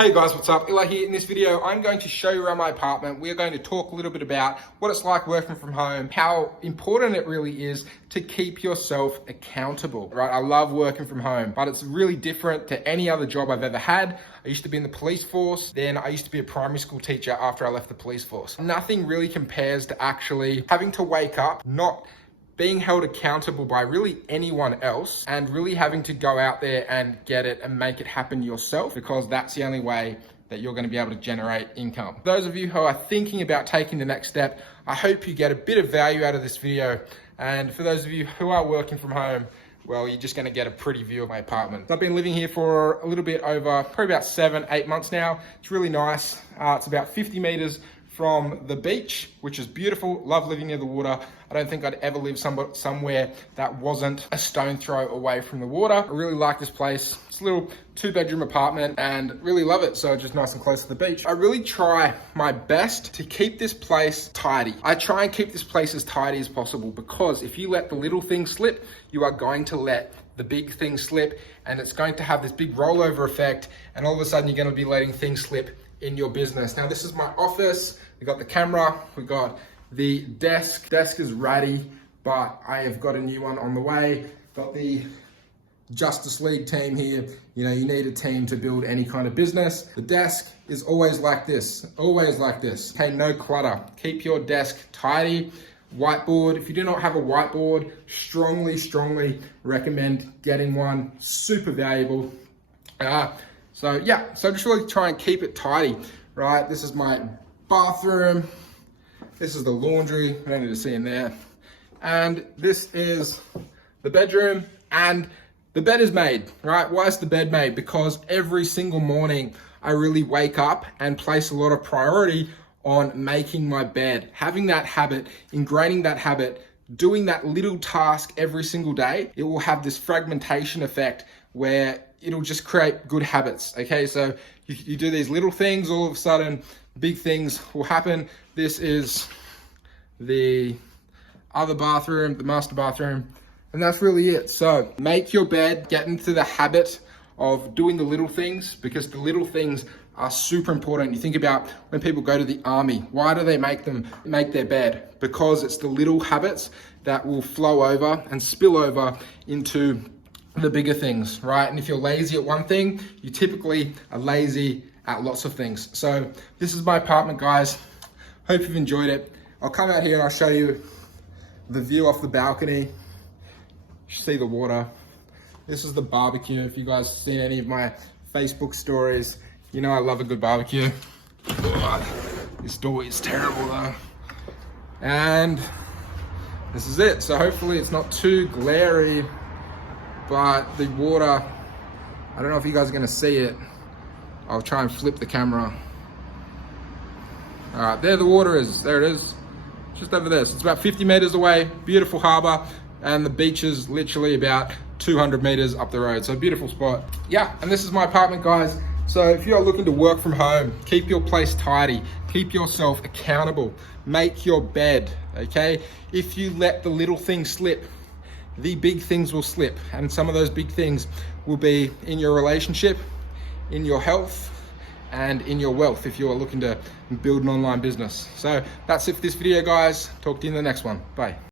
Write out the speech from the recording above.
Hey guys, what's up? Illa here. In this video, I'm going to show you around my apartment. We are going to talk a little bit about what it's like working from home, how important it really is to keep yourself accountable, right? I love working from home, but it's really different to any other job I've ever had. I used to be in the police force, then I used to be a primary school teacher after I left the police force. Nothing really compares to actually having to wake up, not being held accountable by really anyone else, and really having to go out there and get it and make it happen yourself, because that's the only way that you're going to be able to generate income. Those of you who are thinking about taking the next step, I hope you get a bit of value out of this video. And for those of you who are working from home, well, you're just going to get a pretty view of my apartment. I've been living here for a little bit over, probably about 7-8 months now. It's really nice. It's about 50 meters from the beach, which is beautiful. Love living near the water. I don't think I'd ever live somewhere that wasn't a stone throw away from the water. I really like this place. It's a little 2-bedroom apartment and really love it. So just nice and close to the beach. I really try my best to keep this place tidy. I try and keep this place as tidy as possible, because if you let the little things slip, you are going to let the big things slip, and it's going to have this big rollover effect. And all of a sudden you're going to be letting things slip in your business. Now, this is my office. We got the camera, we got the desk. Desk is ratty, but I have got a new one on the way. Got the Justice League team here. You know, you need a team to build any kind of business. The desk is always like this, always like this. Okay, no clutter. Keep your desk tidy. Whiteboard, if you do not have a whiteboard, strongly recommend getting one. Super valuable. So just really try and keep it tidy, right? This is my bathroom. This is the laundry. I don't need to see in there. And this is the bedroom, and the bed is made, right? Why is the bed made? Because every single morning I really wake up and place a lot of priority on making my bed, having that habit, ingraining that habit, doing that little task every single day. It will have this fragmentation effect where it'll just create good habits. Okay, so you do these little things, all of a sudden big things will happen. This is the other bathroom, the master bathroom, and that's really it. So make your bed, get into the habit of doing the little things, because the little things are super important. You think about when people go to the army, why do they make their bed? Because it's the little habits that will flow over and spill over into the bigger things, right? And if you're lazy at one thing, you typically are lazy at lots of things. So this is my apartment, guys. Hope you've enjoyed it. I'll come out here and I'll show you the view off the balcony. You see the water. This is the barbecue. If you guys see any of my Facebook stories, you know I love a good barbecue. Ugh, this door is terrible though. And this is it. So hopefully it's not too glary, but the water, I don't know if you guys are gonna see it. I'll try and flip the camera. All right, there the water is, there it is. Just over there, so it's about 50 meters away, beautiful harbor, and the beach is literally about 200 meters up the road, so beautiful spot. Yeah, and this is my apartment, guys. So if you're looking to work from home, keep your place tidy, keep yourself accountable, make your bed, okay? If you let the little things slip, the big things will slip, and some of those big things will be in your relationship, in your health, and in your wealth if you are looking to build an online business. So that's it for this video, guys. Talk to you in the next one. Bye.